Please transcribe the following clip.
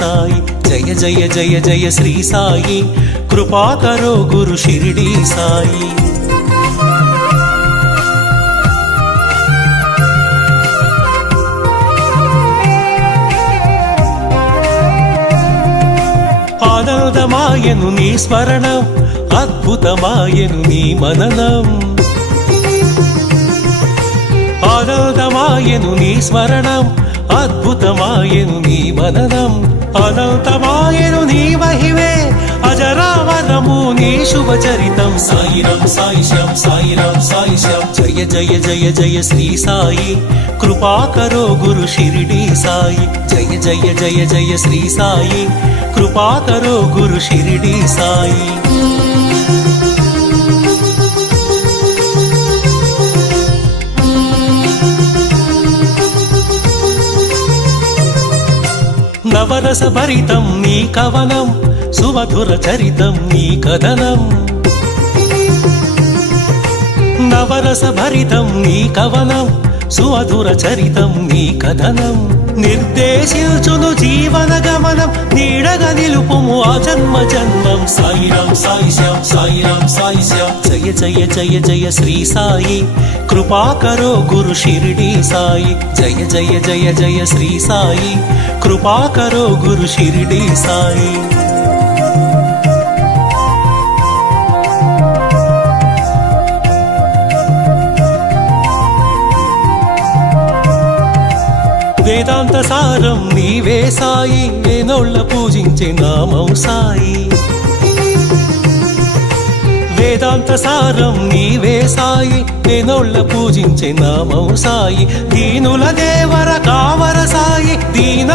సాయి జయ జయ జయ జయ శ్రీ సాయి కృపా కరో గురు షిరిడి సాయి ఆనందమాయను నీ స్మరణం అద్భుతమాయను నీ మననం ఆనందమాయను నీ స్మరణం అద్భుతమాయను నీ మననం అనంతమాయను నీ మహిమే అజరామరము నీ శుభచరితం సాయిరాం సాయిశ్యాం సాయిరాం సాయిశ్యాం జయ జయ జయ జయ శ్రీ సాయి కృపా కరో గురు షిరిడి సాయి జయ జయ జయ జయ శ్రీ సాయి కృపా కరో గురు షిరిడి సాయి నవరస భరితం నీ కవనం సుమధుర చరితం నీ కథనం నవరస భరితం నీ కవనం సుమధుర చరితం నీ కథనం నిర్దేశించును జీవన గమనం నీడగా నిలుపుము ఆ జన్మ జన్మం సాయిరాం సాయిశ్యాం సాయిరాం సాయిశ్యాం జయ జయ జయ జయ శ్రీ సాయి కృపా కరో గురు షిరిడి సాయి జయ జయ జయ జయ శ్రీ సాయి కృపా కరో గురు షిరిడి సాయి వేదాంత సారం నీవే సాయి వేనోళ్ళ పూజించే నామం సాయి వేదాంత సారం నీవే సాయి వేనోళ్ళ పూజించే నామం సాయి దీనుల దేవర కావర సాయి దీన